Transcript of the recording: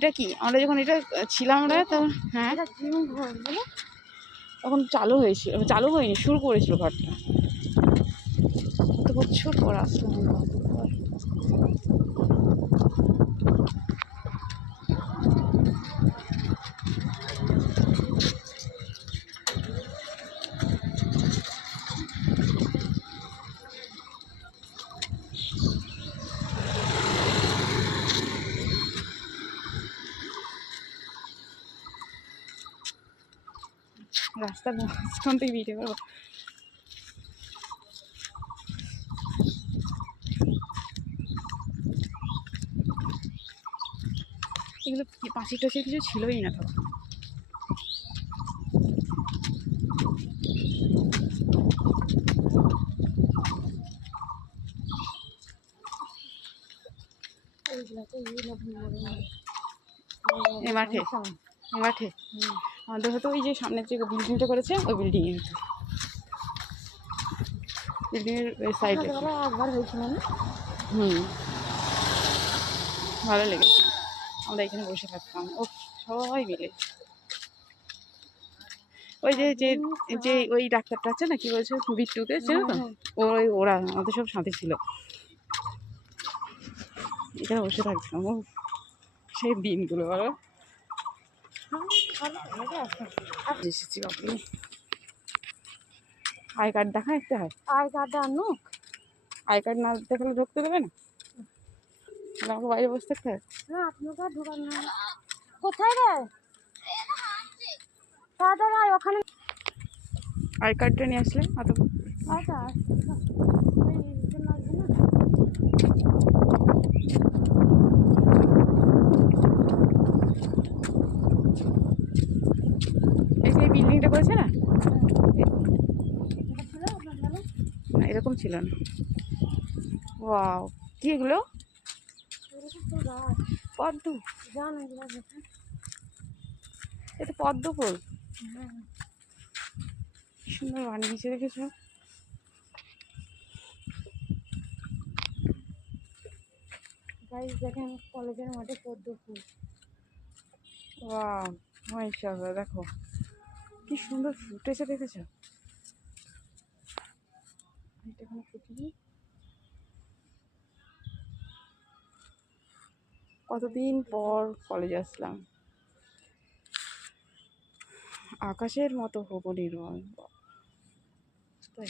এটা কি আমরা যখন এটা ছিলাম আমরা তখন, হ্যাঁ তখন চালু হয়েছিল, চালু হয়নি, শুরু করেছিল ঘরটা। কত বছর পর আসলাম। রাস্তার মাঝখান থেকে ভিডিও করবো। এগুলো পাঁচিল টাচিল কিছু ছিলই না তখন। মাঠে মাঠে আমাদের হয়তো ওই যে সামনের যে বিল্ডিংটা করেছে ওই বিল্ডিংয়ে হতো, বিল্ডিংয়ের ওই সাইডে একবার হয়েছিল না। ভালো লেগেছে, আমরা এখানে বসে থাকতাম ও সবাই মিলে। ওই যে যে যে ওই ডাক্তারটা আছে না, কি বলছে বিট্টুকে ছিল তো, ওরা আমাদের সব সাথে ছিল, এখানে বসে থাকতাম। ও সেই দিনগুলো বলো। এসেছি বাপরে, আই কার্ড দেখা একটা হয়, আই কার্ড আনুক, আই কার্ড না দেখালে ঢুকতে দেবে না, আমাকে বাইরে বসে থাকতে হয়। না আপনাকে ঢোকান না। কোথায় রে দাদা, ওখানে আই কার্ডটা নিয়ে আসলে অত আচ্ছা এই যে বিল্ডিংটা করেছে না, না এরকম ছিল না। ওয়াও, কি এগুলো? পদ্ম, এটা পদ্ম ফুল, সুন্দর বানিয়েছে দেখেছো। গাইস দেখেন কলেজের মাঠে পদ্ম ফুল, ওয়াও মাশাআল্লাহ, দেখো কি সুন্দর ফুটেছে দেখেছো। এটা কোনো ফুটেনি, কতদিন পর কলেজে আসলাম, আকাশের মতো হবো নির্মল, তাই